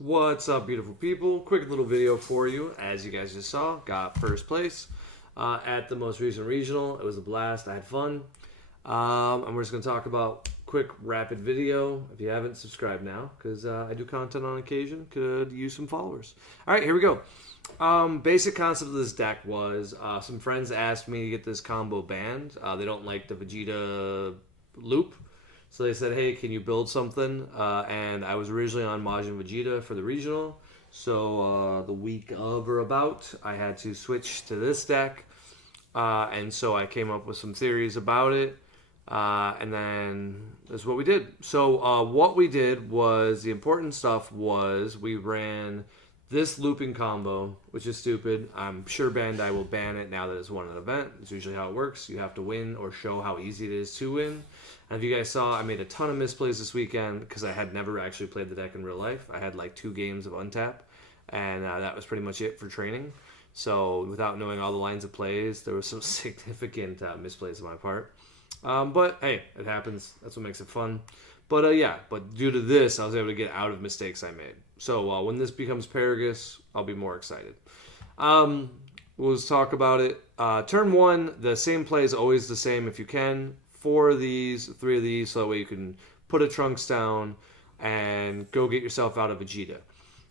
What's up, beautiful people? Quick little video for you. As you guys just saw, got first place at the most recent regional. It was a blast. I had fun. And we're just going to talk about quick, rapid video. If you haven't, subscribe now because I do content on occasion. Could use some followers. All right, here we go. Basic concept of this deck was some friends asked me to get this combo banned. They don't like the Vegeta loop. So they said, hey, can you build something? And I was originally on Majin Vegeta for the regional. So the week of or about, I had to switch to this deck. And so I came up with some theories about it. And then that's what we did. So what we did was, the important stuff was we ran this looping combo, which is stupid. I'm sure Bandai will ban it now that it's won an event. It's usually how it works. You have to win or show how easy it is to win. And if you guys saw, I made a ton of misplays this weekend because I had never actually played the deck in real life. I had like 2 games of untap, and that was pretty much it for training. So without knowing all the lines of plays, there was some significant misplays on my part. But hey, it happens. That's what makes it fun. But due to this, I was able to get out of mistakes I made. So when this becomes Paragus, I'll be more excited. We'll just talk about it. Turn 1, the same play is always the same if you can. 4 of these, 3 of these, so that way you can put a Trunks down and go get yourself out of Vegeta.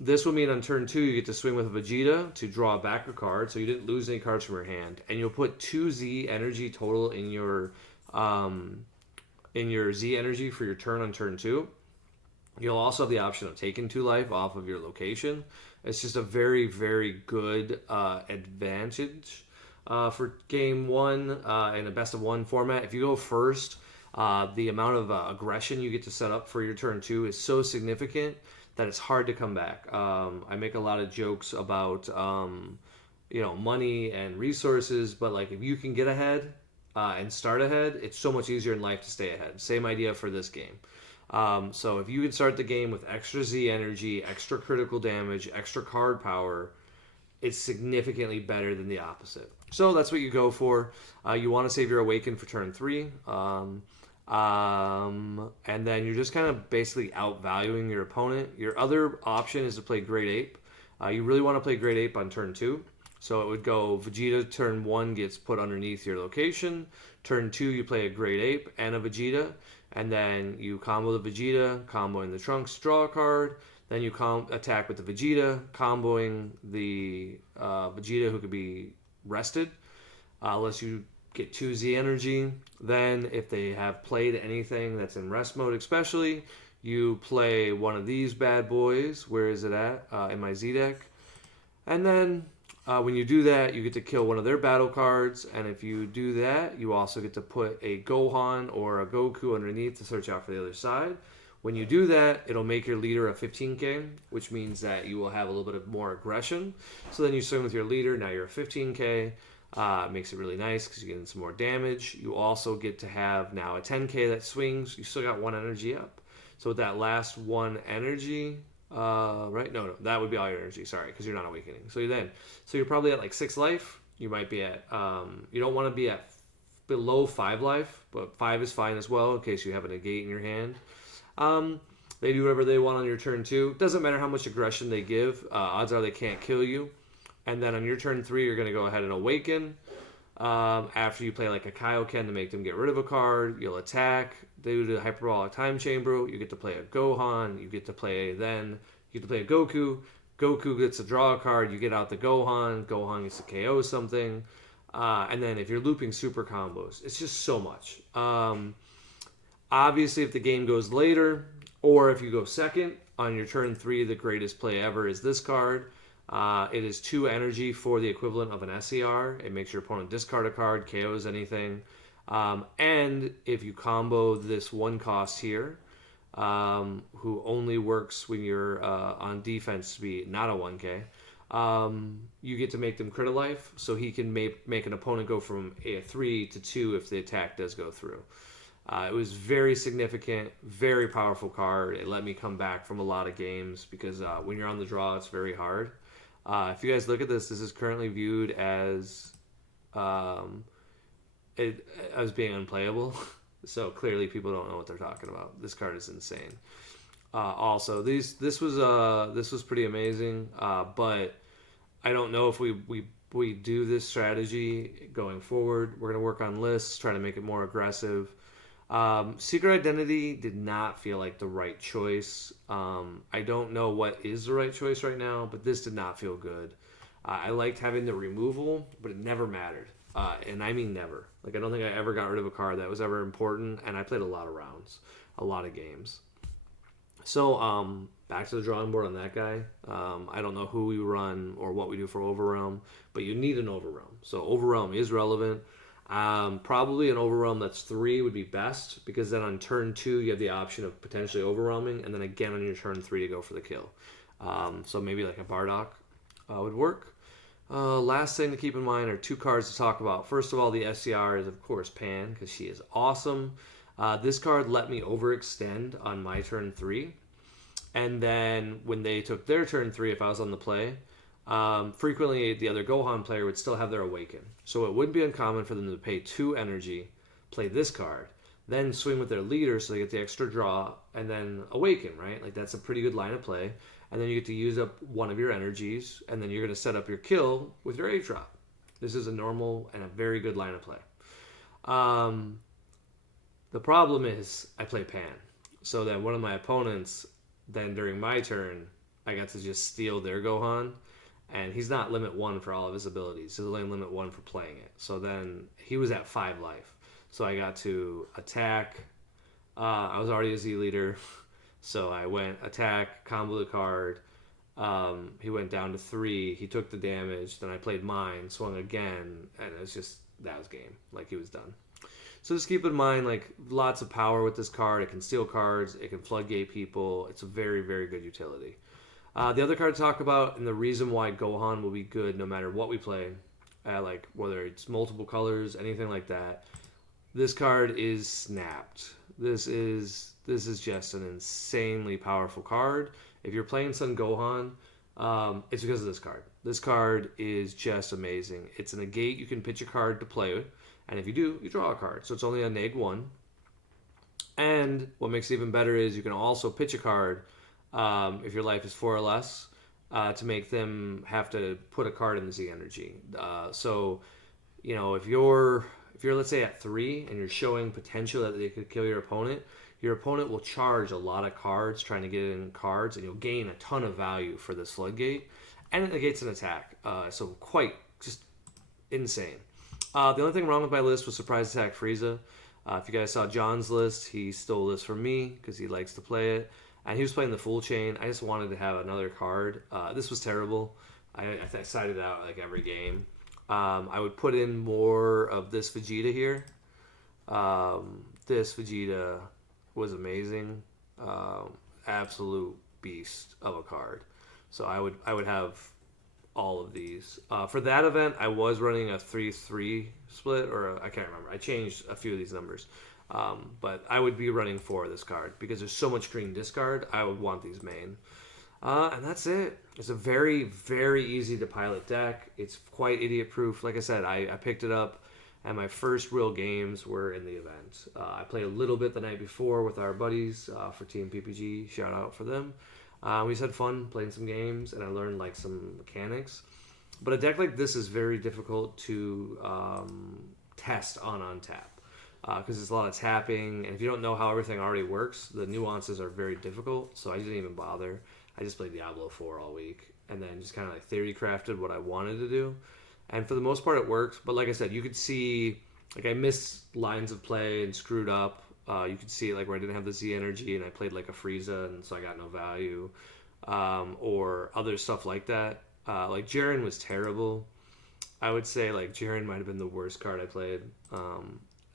This will mean on turn 2 you get to swing with a Vegeta to draw back a card, so you didn't lose any cards from your hand, and you'll put 2 Z energy total in your Z energy for your turn on turn 2. You'll also have the option of taking 2 life off of your location. It's just a very, very good advantage for game 1 in a best of 1 format. If you go first, the amount of aggression you get to set up for your turn 2 is so significant that it's hard to come back. I make a lot of jokes about money and resources, but like if you can get ahead and start ahead, it's so much easier in life to stay ahead. Same idea for this game. So if you can start the game with extra Z energy, extra critical damage, extra card power, it's significantly better than the opposite. So that's what you go for. You want to save your Awaken for turn 3. And then you're just kind of basically outvaluing your opponent. Your other option is to play Great Ape. You really want to play Great Ape on turn 2. So it would go Vegeta turn 1 gets put underneath your location. Turn 2 you play a Great Ape and a Vegeta. And then you combo the Vegeta, comboing the Trunks, draw a card. Then you attack with the Vegeta, comboing the Vegeta who could be rested. Unless you get 2 Z energy. Then if they have played anything that's in rest mode especially, you play one of these bad boys. Where is it at? In my Z deck. And then when you do that, you get to kill one of their battle cards, and if you do that, you also get to put a Gohan or a Goku underneath to search out for the other side. When you do that, it'll make your leader a 15k, which means that you will have a little bit of more aggression. So then you swing with your leader, now you're a 15k. Makes it really nice because you're getting some more damage. You also get to have now a 10k that swings. You still got 1 energy up. So with that last 1 energy... right? No, that would be all your energy. Sorry, because you're not awakening. So you're probably at like 6 life. You might be at. You don't want to be at below 5 life, but 5 is fine as well in case you have a negate in your hand. They do whatever they want on your turn 2. Doesn't matter how much aggression they give. Odds are they can't kill you. And then on your turn 3, you're going to go ahead and awaken. After you play like a Kaioken to make them get rid of a card, you'll attack. They do the Hyperbolic Time Chamber. You get to play a Gohan. You get to play a Goku. Goku gets to draw a card. You get out the Gohan. Gohan gets to KO something. And then if you're looping super combos, it's just so much. Obviously, if the game goes later, or if you go second, on your turn 3, the greatest play ever is this card. It is 2 energy for the equivalent of an SER. It makes your opponent discard a card, KOs anything. And if you combo this 1 cost here, who only works when you're on defense speed, not a 1k, you get to make them crit a life, so he can make an opponent go from a 3 to 2 if the attack does go through. It was very significant, very powerful card. It let me come back from a lot of games because when you're on the draw, it's very hard. If you guys look at this is currently viewed as being unplayable. So clearly people don't know what they're talking about. This card is insane. Also, this was pretty amazing. But I don't know if we do this strategy going forward. We're gonna work on lists, try to make it more aggressive. Secret Identity did not feel like the right choice. I don't know what is the right choice right now, but this did not feel good. I liked having the removal, but it never mattered. And I mean never. Like, I don't think I ever got rid of a card that was ever important, and I played a lot of rounds, a lot of games. So, back to the drawing board on that guy. I don't know who we run or what we do for Overrealm, but you need an Overrealm. So, Overrealm is relevant. Probably an Overrealm that's 3 would be best, because then on turn 2 you have the option of potentially overwhelming, and then again on your turn 3 to go for the kill. So maybe like a Bardock would work. Last thing to keep in mind are 2 cards to talk about. First of all, the SCR is of course Pan, because she is awesome. This card let me overextend on my turn 3, and then when they took their turn 3, if I was on the play, frequently the other Gohan player would still have their Awaken. So it wouldn't be uncommon for them to pay 2 energy, play this card, then swing with their leader so they get the extra draw, and then Awaken, right? Like, that's a pretty good line of play. And then you get to use up one of your energies, and then you're going to set up your kill with your A-drop. This is a normal and a very good line of play. The problem is I play Pan. So then one of my opponents, then during my turn, I got to just steal their Gohan, and he's not limit 1 for all of his abilities. He's only limit 1 for playing it. So then he was at 5 life. So I got to attack. I was already a Z leader, so I went attack, combo the card. He went down to 3. He took the damage. Then I played mine, swung again, and it was just, that was game. Like, he was done. So just keep in mind, like, lots of power with this card. It can steal cards. It can floodgate people. It's a very, very good utility. The other card to talk about, and the reason why Gohan will be good no matter what we play, like whether it's multiple colors, anything like that, this card is Snapped. This is just an insanely powerful card. If you're playing Son Gohan, it's because of this card. This card is just amazing. It's a negate. You can pitch a card to play with, and if you do, you draw a card. So it's only a neg 1. And what makes it even better is you can also pitch a card if your life is 4 or less to make them have to put a card in the Z energy. So, you know, if you're let's say at 3 and you're showing potential that they could kill your opponent will charge a lot of cards trying to get in cards, and you'll gain a ton of value for this floodgate, and it negates an attack. So quite just insane. The only thing wrong with my list was Surprise Attack Frieza. If you guys saw John's list, he stole this from me because he likes to play it. And he was playing the Full Chain. I just wanted to have another card. This was terrible. I sided out like every game. I would put in more of this Vegeta here. This Vegeta was amazing. Absolute beast of a card. So I would have all of these. For that event, I was running a 3-3 split, or I can't remember. I changed a few of these numbers. But I would be running 4 of this card because there's so much green discard. I would want these main. And that's it. It's a very, very easy to pilot deck. It's quite idiot proof. Like I said, I picked it up, and my first real games were in the event. I played a little bit the night before with our buddies for Team PPG. Shout out for them. We just had fun playing some games, and I learned like some mechanics. But a deck like this is very difficult to test on tap. Because there's a lot of tapping, and if you don't know how everything already works, the nuances are very difficult, so I didn't even bother. I just played Diablo 4 all week, and then just kind of like theory crafted what I wanted to do. And for the most part, it works. But like I said, you could see, like, I missed lines of play and screwed up. You could see, like, where I didn't have the Z energy, and I played, like, a Frieza, and so I got no value. Or other stuff like that. Like, Jiren was terrible. I would say, like, Jiren might have been the worst card I played.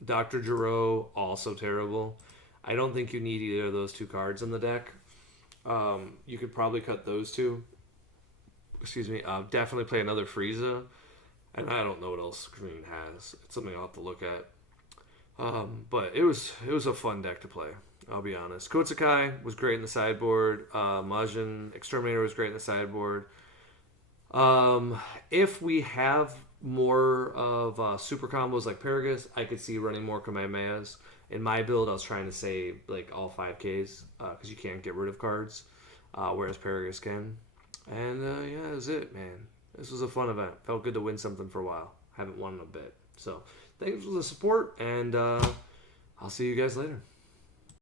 Dr. Gero, also terrible. I don't think you need either of those 2 cards in the deck. You could probably cut those 2. Excuse me. Definitely play another Frieza. And I don't know what else Green has. It's something I'll have to look at. But it was a fun deck to play. I'll be honest. Kotsukai was great in the sideboard. Majin Exterminator was great in the sideboard. If we have more of super combos like Paragus, I could see running more Kamehamehas. In my build, I was trying to save like all 5Ks because you can't get rid of cards, whereas Paragus can. And yeah, that's it, man. This was a fun event. Felt good to win something for a while. Haven't won in a bit. So thanks for the support, and I'll see you guys later.